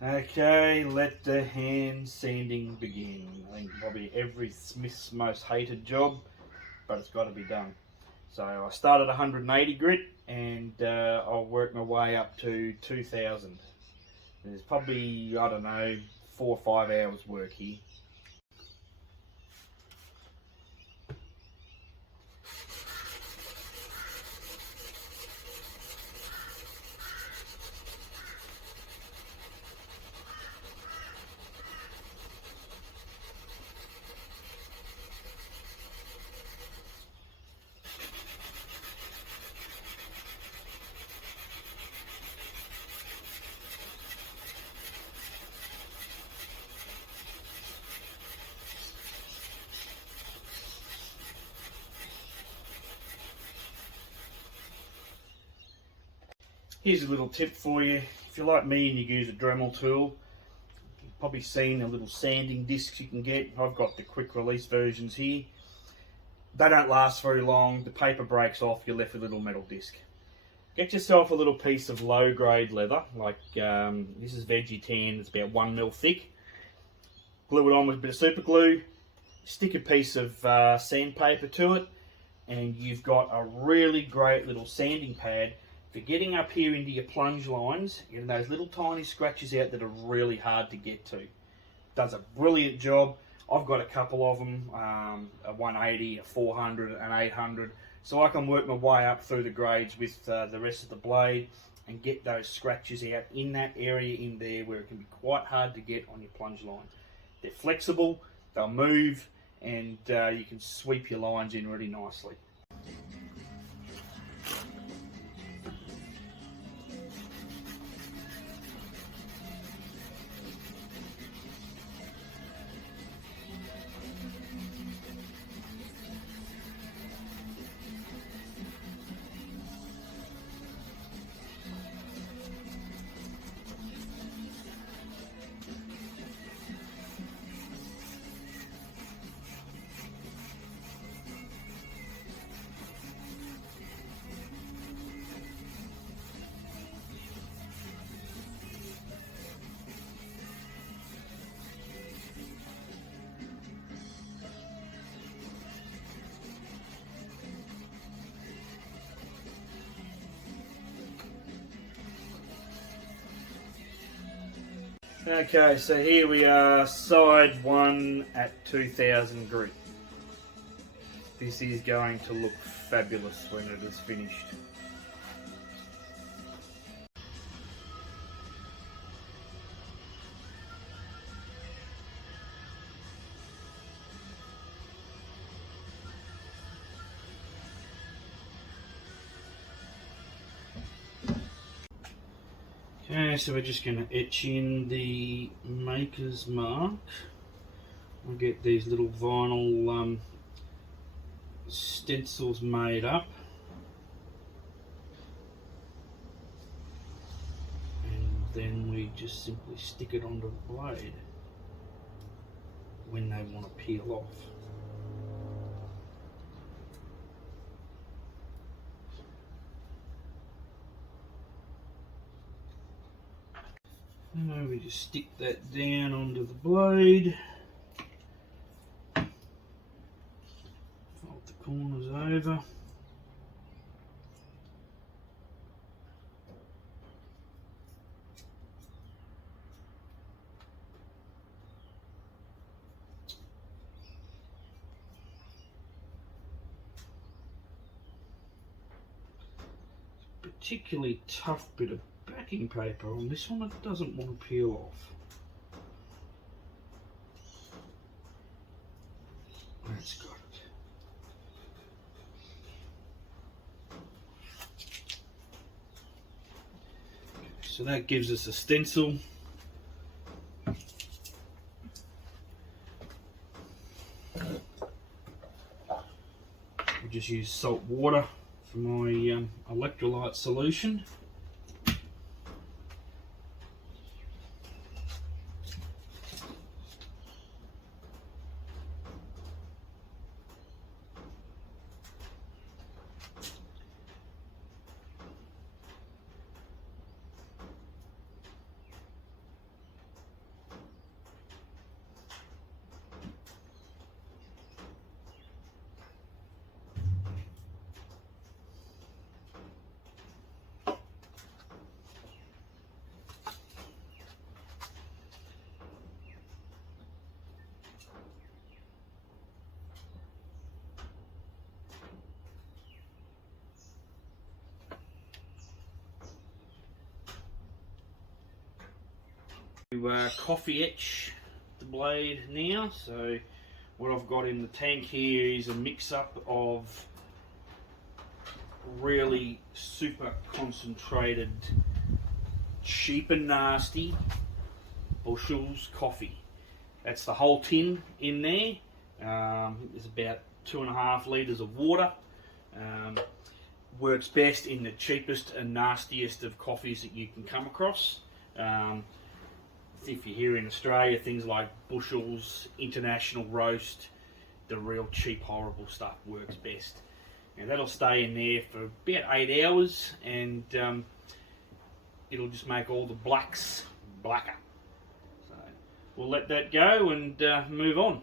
Okay, let the hand sanding begin. I think probably every smith's most hated job, but it's got to be done. So I started 180 grit and I'll work my way up to 2000. There's probably, I don't know, 4 or 5 hours work here. Here's a little tip for you. If you're like me and you use a Dremel tool, you've probably seen the little sanding discs you can get. I've got the quick release versions here. They don't last very long. The paper breaks off, you're left with a little metal disc. Get yourself a little piece of low grade leather, like this is Veggie Tan, it's about 1 mil thick. Glue it on with a bit of super glue, stick a piece of sandpaper to it, and you've got a really great little sanding pad for getting up here into your plunge lines, getting those little tiny scratches out that are really hard to get to. Does a brilliant job. I've got a couple of them, a 180, a 400, an 800, so I can work my way up through the grades with the rest of the blade and get those scratches out in that area in there where it can be quite hard to get on your plunge line. They're flexible, they'll move, and you can sweep your lines in really nicely. Okay, so here we are, side 1 at 2000 grit. This is going to look fabulous when it is finished. Okay, so we're just going to etch in the maker's mark. I'll get these little vinyl stencils made up. And then we just simply stick it onto the blade when they want to peel off. And we just stick that down onto the blade. Fold the corners over. Particularly tough bit of backing paper on this one, it doesn't want to peel off. That's got it. Okay, so that gives us a stencil. We'll just use salt water for my electrolyte solution. Coffee etch the blade now. So what I've got in the tank here is a mix-up of really super concentrated, cheap and nasty Bushels coffee. That's the whole tin in there. There's about 2.5 litres of water. Works best in the cheapest and nastiest of coffees that you can come across. If you're here in Australia, things like Bushels, International Roast, the real cheap, horrible stuff works best. And that'll stay in there for about 8 hours, and it'll just make all the blacks blacker. So we'll let that go and move on.